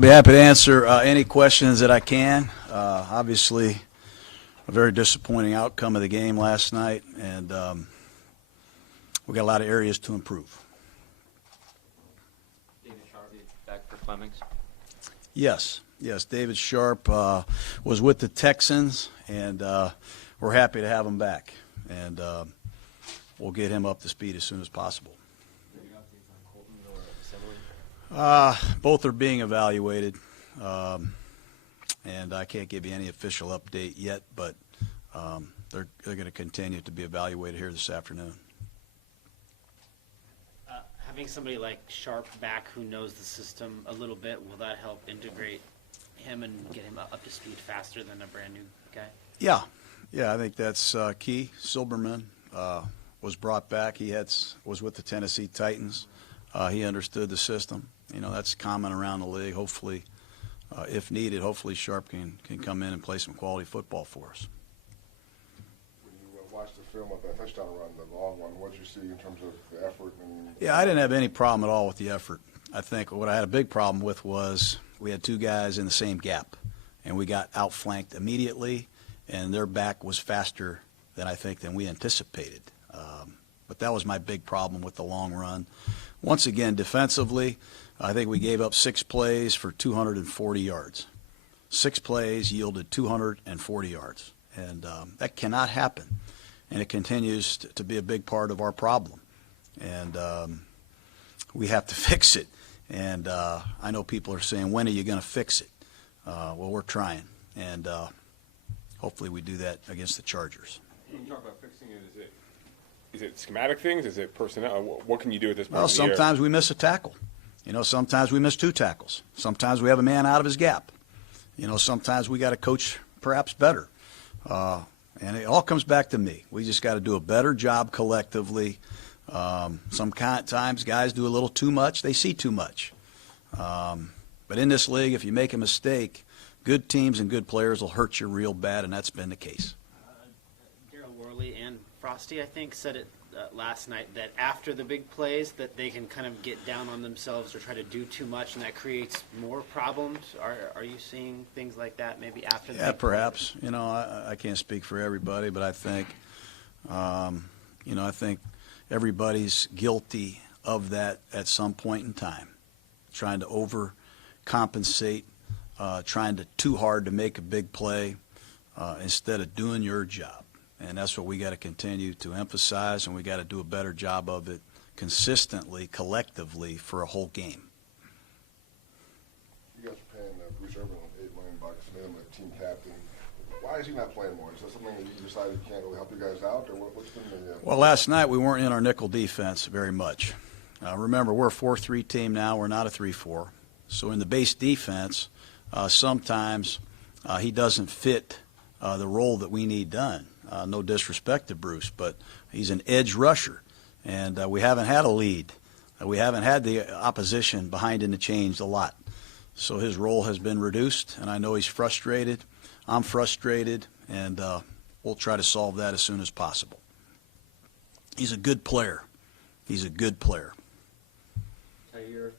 Be happy to answer any questions that I can. Obviously, a very disappointing outcome of the game last night, and we got a lot of areas to improve. David Sharp back for Flemings. Yes, David Sharp was with the Texans, and we're happy to have him back, and we'll get him up to speed as soon as possible. Both are being evaluated, and I can't give you any official update yet, but they're going to continue to be evaluated here this afternoon. Having somebody like Sharp back who knows the system a little bit, will that help integrate him and get him up to speed faster than a brand new guy? Yeah, I think that's key. Silberman was brought back. He was with the Tennessee Titans. He understood the system. You know, that's common around the league. Hopefully, if needed, hopefully Sharp can come in and play some quality football for us. When you watched the film of that touchdown run, the long one, what did you see in terms of the effort? Yeah, I didn't have any problem at all with the effort. I think what I had a big problem with was we had two guys in the same gap, and we got outflanked immediately, and their back was faster than we anticipated. But that was my big problem with the long run. Once again, defensively, I think we gave up 6 plays for 240 yards. 6 plays yielded 240 yards. And that cannot happen. And it continues to be a big part of our problem. And we have to fix it. And I know people are saying, when are you going to fix it? Well, we're trying. And hopefully we do that against the Chargers. When you talk about fixing it, is it schematic things? Is it personnel? What can you do at this point? Well, sometimes we miss a tackle. You know, sometimes we miss 2 tackles. Sometimes we have a man out of his gap. You know, sometimes we got to coach perhaps better. And it all comes back to me. We just got to do a better job collectively. Sometimes guys do a little too much. They see too much. But in this league, if you make a mistake, good teams and good players will hurt you real bad, and that's been the case. Daryl Worley and Frosty, I think, said it last night that after the big plays that they can kind of get down on themselves or try to do too much, and that creates more problems. Are you seeing things like that maybe after the big perhaps. plays? You know, I can't speak for everybody, but I think, I think everybody's guilty of that at some point in time, trying to overcompensate, trying to too hard to make a big play instead of doing your job. And that's what we got to continue to emphasize, and we got to do a better job of it consistently, collectively, for a whole game. You guys are paying Bruce Irvin $8 million, made him a team captain. Why is he not playing more? Is that something that you decided you can't really help you guys out, or what's been the? Well, last night we weren't in our nickel defense very much. Remember, we're a 4-3 team now. We're not a 3-4. So in the base defense, sometimes he doesn't fit the role that we need done. No disrespect to Bruce, but he's an edge rusher, and we haven't had a lead. We haven't had the opposition behind in the chains a lot. So his role has been reduced, and I know he's frustrated. I'm frustrated, and we'll try to solve that as soon as possible. He's a good player. He's a good player. Tyre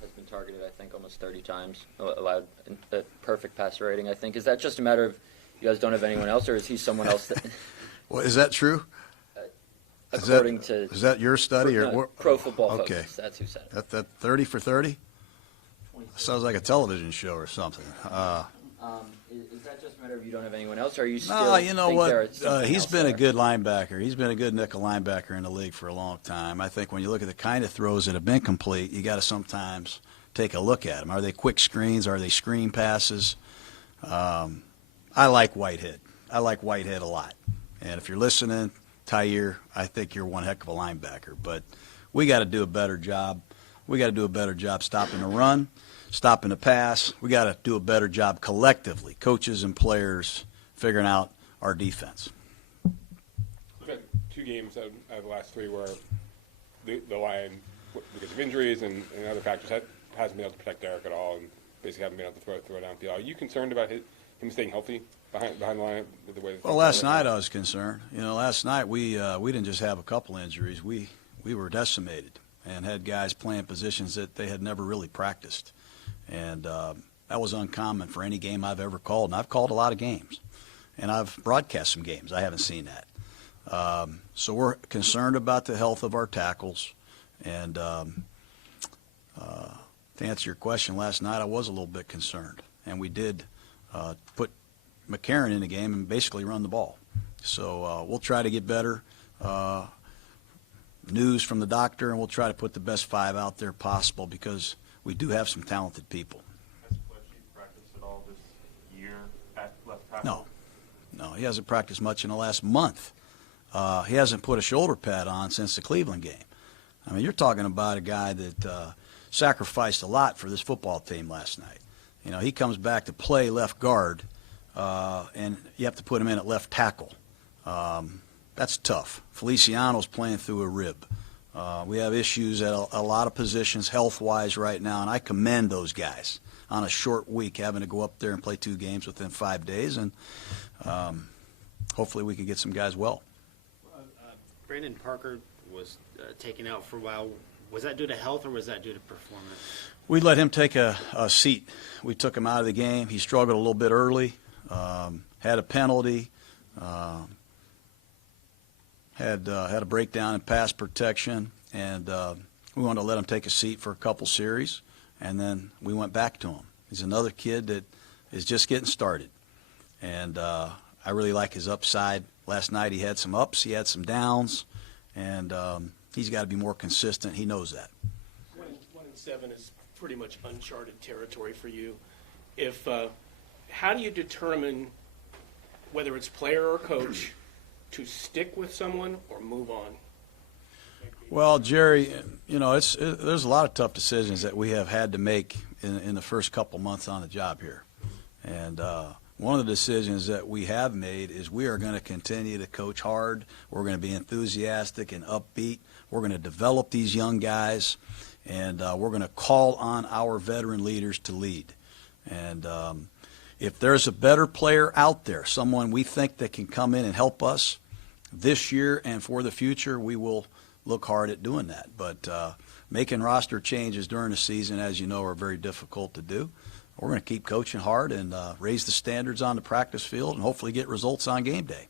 has been targeted, I think, almost 30 times, allowed a perfect passer rating, I think. Is that just a matter of you guys don't have anyone else, or is he someone else? Well, is that true? Is that your study? Pro Football Focus. Okay. That's who said it. That 30 for 30? Sounds like a television show or something. Is that just a matter of you don't have anyone else, or are you still? No, you know think what? He's been there? a good linebacker. He's been a good nickel linebacker in the league for a long time. I think when you look at the kind of throws that have been complete, you got to sometimes take a look at them. Are they quick screens? Are they screen passes? I like Whitehead. I like Whitehead a lot. And if you're listening, Tyre, I think you're one heck of a linebacker. But we got to do a better job. We got to do a better job stopping the run, stopping the pass. We got to do a better job collectively, coaches and players, figuring out our defense. We've had 2 games out of the last 3 where the line, because of injuries and other factors, hasn't been able to protect Derek at all, and basically haven't been able to throw it downfield. Are you concerned about him staying healthy behind the line? Well, last night I was concerned. You know, last night we didn't just have a couple injuries. We were decimated and had guys playing positions that they had never really practiced. And that was uncommon for any game I've ever called. And I've called a lot of games. And I've broadcast some games. I haven't seen that. So we're concerned about the health of our tackles. And to answer your question, last night I was a little bit concerned. And we did put McCarron in the game and basically run the ball. So we'll try to get better news from the doctor, and we'll try to put the best 5 out there possible because we do have some talented people. Has Fletchy practiced at all this year at left tackle? No, he hasn't practiced much in the last month. He hasn't put a shoulder pad on since the Cleveland game. I mean, you're talking about a guy that sacrificed a lot for this football team last night. You know, he comes back to play left guard, and you have to put him in at left tackle. That's tough. Feliciano's playing through a rib. We have issues at a lot of positions health-wise right now, and I commend those guys on a short week having to go up there and play 2 games within 5 days, and hopefully we can get some guys well. Brandon Parker was taken out for a while. Was that due to health or was that due to performance? We let him take a seat. We took him out of the game. He struggled a little bit early, had a penalty, had a breakdown in pass protection, and we wanted to let him take a seat for a couple series, and then we went back to him. He's another kid that is just getting started, and I really like his upside. Last night he had some ups, he had some downs, and he's got to be more consistent. He knows that. 1-7 is pretty much uncharted territory for you. How do you determine whether it's player or coach to stick with someone or move on? Well, Jerry, you know, there's a lot of tough decisions that we have had to make in the first couple months on the job here. And one of the decisions that we have made is we are going to continue to coach hard. We're going to be enthusiastic and upbeat. We're going to develop these young guys, and we're going to call on our veteran leaders to lead. And if there's a better player out there, someone we think that can come in and help us this year and for the future, we will look hard at doing that. But making roster changes during the season, as you know, are very difficult to do. We're going to keep coaching hard and raise the standards on the practice field and hopefully get results on game day.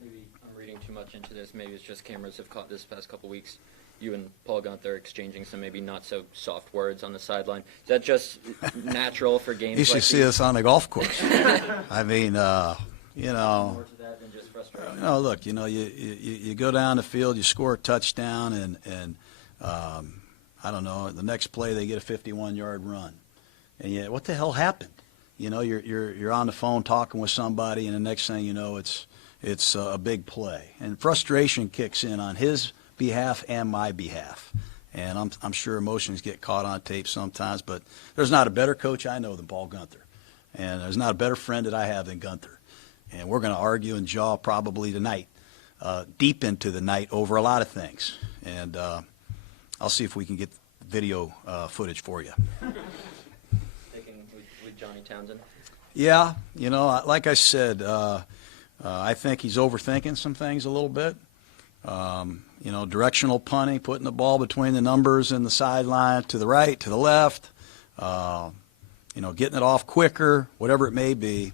Maybe I'm reading too much into this. Maybe it's just cameras have caught this past couple weeks. You and Paul Gunther exchanging some maybe not so soft words on the sideline. Is that just natural for games You should like see these? us on the golf course. I mean, you know. More to that than just frustration. No, look, you know, you go down the field, you score a touchdown, and I don't know, the next play they get a 51-yard run. And yet, what the hell happened? You know, you're on the phone talking with somebody, and the next thing you know, it's a big play. And frustration kicks in on his behalf and my behalf. And I'm sure emotions get caught on tape sometimes, but there's not a better coach I know than Paul Gunther. And there's not a better friend that I have than Gunther. And we're going to argue and jaw probably tonight, deep into the night over a lot of things. And I'll see if we can get video footage for you. Sticking with Johnny Townsend. Yeah, you know, like I said, I think he's overthinking some things a little bit. You know, directional punting, putting the ball between the numbers and the sideline, to the right, to the left, you know, getting it off quicker, whatever it may be.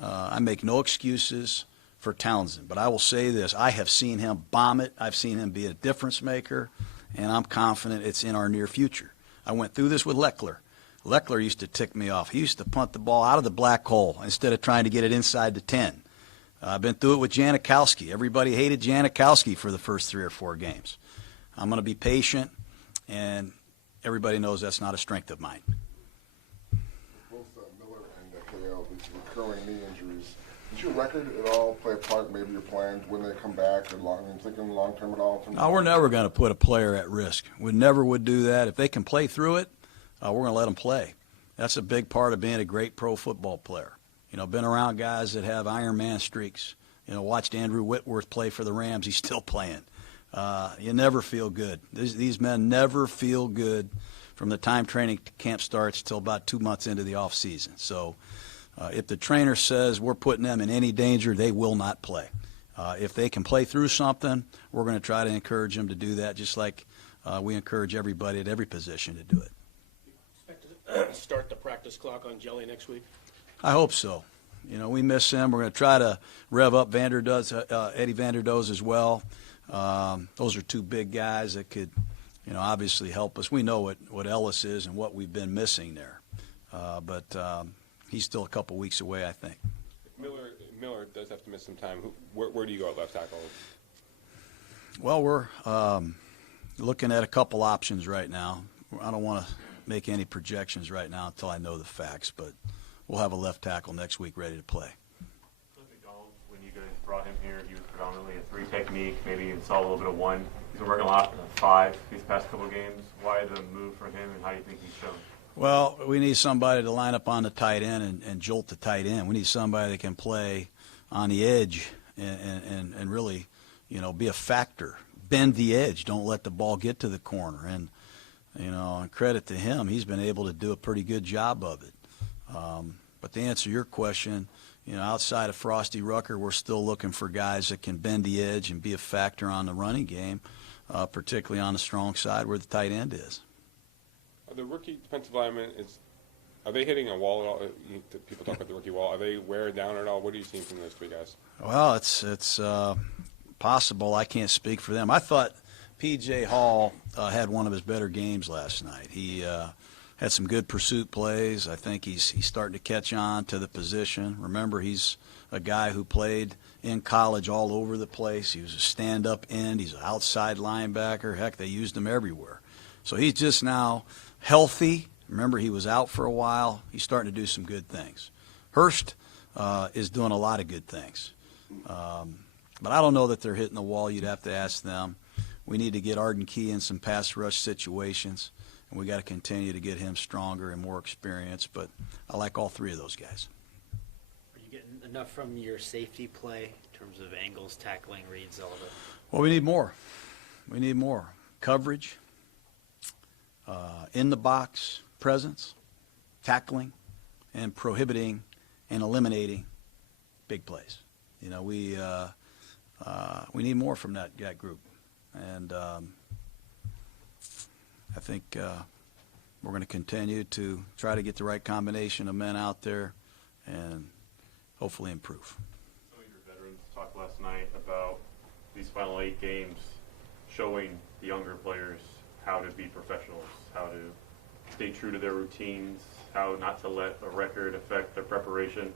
I make no excuses for Townsend, but I will say this. I have seen him bomb it. I've seen him be a difference maker, and I'm confident it's in our near future. I went through this with Leckler. Leckler used to tick me off. He used to punt the ball out of the black hole instead of trying to get it inside the 10. I've been through it with Janikowski. Everybody hated Janikowski for the first 3 or 4 games. I'm going to be patient, and everybody knows that's not a strength of mine. Both Miller and KL, these recurring knee injuries, does your record at all play a part, maybe your plans when they come back, or thinking long-term at all? No, we're never going to put a player at risk. We never would do that. If they can play through it, we're going to let them play. That's a big part of being a great pro football player. You know, been around guys that have Iron Man streaks. You know, watched Andrew Whitworth play for the Rams. He's still playing. You never feel good. These men never feel good from the time training camp starts till about 2 months into the off season. So if the trainer says we're putting them in any danger, they will not play. If they can play through something, we're going to try to encourage them to do that, just like we encourage everybody at every position to do it. start the practice clock on Jelly next week? I hope so. You know, we miss him. We're going to try to rev up Eddie Vanderdoes as well. Those are two big guys that could, you know, obviously help us. We know what Ellis is and what we've been missing there. But he's still a couple weeks away, I think. Miller does have to miss some time. Where do you go at left tackle? Well, we're looking at a couple options right now. I don't want to make any projections right now until I know the facts, but we'll have a left tackle next week ready to play. McDonald, when you guys brought him here, he was predominantly a 3 technique. Maybe you saw a little bit of 1. He's been working a lot on 5 these past couple of games. Why the move for him, and how do you think he's shown? Well, we need somebody to line up on the tight end and jolt the tight end. We need somebody that can play on the edge and really, you know, be a factor. Bend the edge. Don't let the ball get to the corner. And, you know, and credit to him, he's been able to do a pretty good job of it. But to answer your question, you know, outside of Frosty Rucker, we're still looking for guys that can bend the edge and be a factor on the running game, particularly on the strong side where the tight end is. The rookie defensive linemen, are they hitting a wall at all? People talk about the rookie wall. Are they wear down at all? What are you seeing from those 3 guys? Well, it's possible. I can't speak for them. I thought P.J. Hall had one of his better games last night. He had some good pursuit plays. I think he's starting to catch on to the position. Remember, he's a guy who played in college all over the place. He was a stand-up end. He's an outside linebacker. Heck, they used him everywhere. So he's just now healthy. Remember, he was out for a while. He's starting to do some good things. Hurst is doing a lot of good things. But I don't know that they're hitting the wall. You'd have to ask them. We need to get Arden Key in some pass rush situations, and we got to continue to get him stronger and more experienced. But I like all 3 of those guys. Are you getting enough from your safety play in terms of angles, tackling, reads, all of it? Well, we need more. We need more coverage, in the box presence, tackling, and prohibiting and eliminating big plays. You know, we need more from that group, and I think we're going to continue to try to get the right combination of men out there and hopefully improve. Some of your veterans talked last night about these final 8 games showing the younger players how to be professionals, how to stay true to their routines, how not to let a record affect their preparation.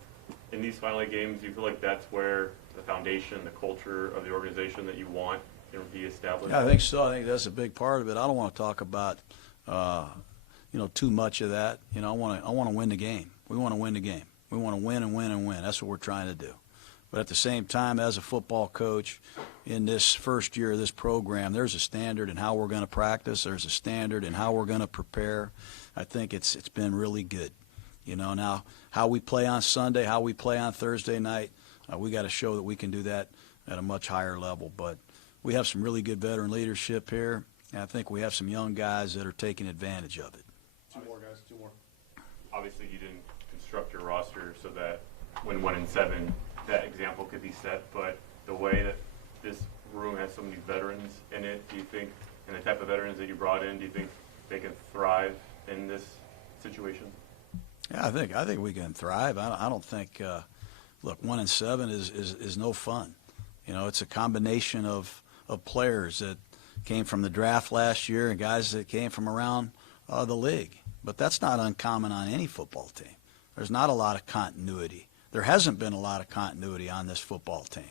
In these final 8 games, do you feel like that's where the foundation, the culture of the organization that you want can be established? Yeah, I think so. I think that's a big part of it. I don't want to talk about, too much of that. You know, I want to win the game. We want to win the game. We want to win and win and win. That's what we're trying to do. But at the same time, as a football coach, in this first year of this program, there's a standard in how we're going to practice. There's a standard in how we're going to prepare. I think it's been really good. You know, now how we play on Sunday, how we play on Thursday night, we got to show that we can do that at a much higher level. But we have some really good veteran leadership here, and I think we have some young guys that are taking advantage of it. 2 more guys, 2 more. Obviously, you didn't construct your roster so that when 1-7, that example could be set, but the way that this room has so many veterans in it, do you think, and the type of veterans that you brought in, do you think they can thrive in this situation? Yeah, I think we can thrive. I don't think. Look, 1-7 is no fun. You know, it's a combination of players that came from the draft last year and guys that came from around the league. But that's not uncommon on any football team. There's not a lot of continuity. There hasn't been a lot of continuity on this football team.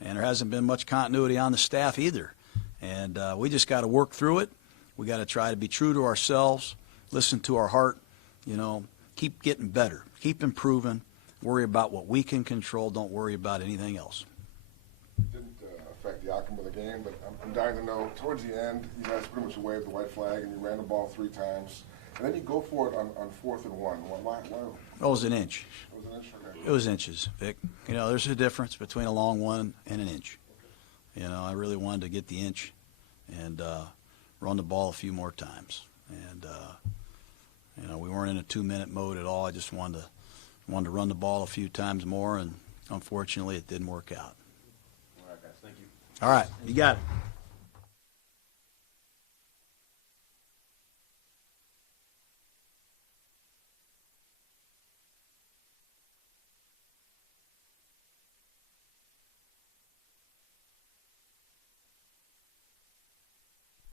And there hasn't been much continuity on the staff either. And we just got to work through it. We got to try to be true to ourselves, listen to our heart, you know, keep getting better, keep improving, worry about what we can control, don't worry about anything else. It didn't affect the outcome of the game, but I'm dying to know, towards the end, you guys pretty much waved the white flag and you ran the ball 3 times. And then you go for it on 4th and 1. Why? It was an inch. It was an inch? Okay. It was inches, Vic. You know, there's a difference between a long one and an inch. You know, I really wanted to get the inch and run the ball a few more times. And, you know, we weren't in a 2-minute mode at all. I just wanted to run the ball a few times more, and unfortunately it didn't work out. All right, guys. Thank you. All right, you got it.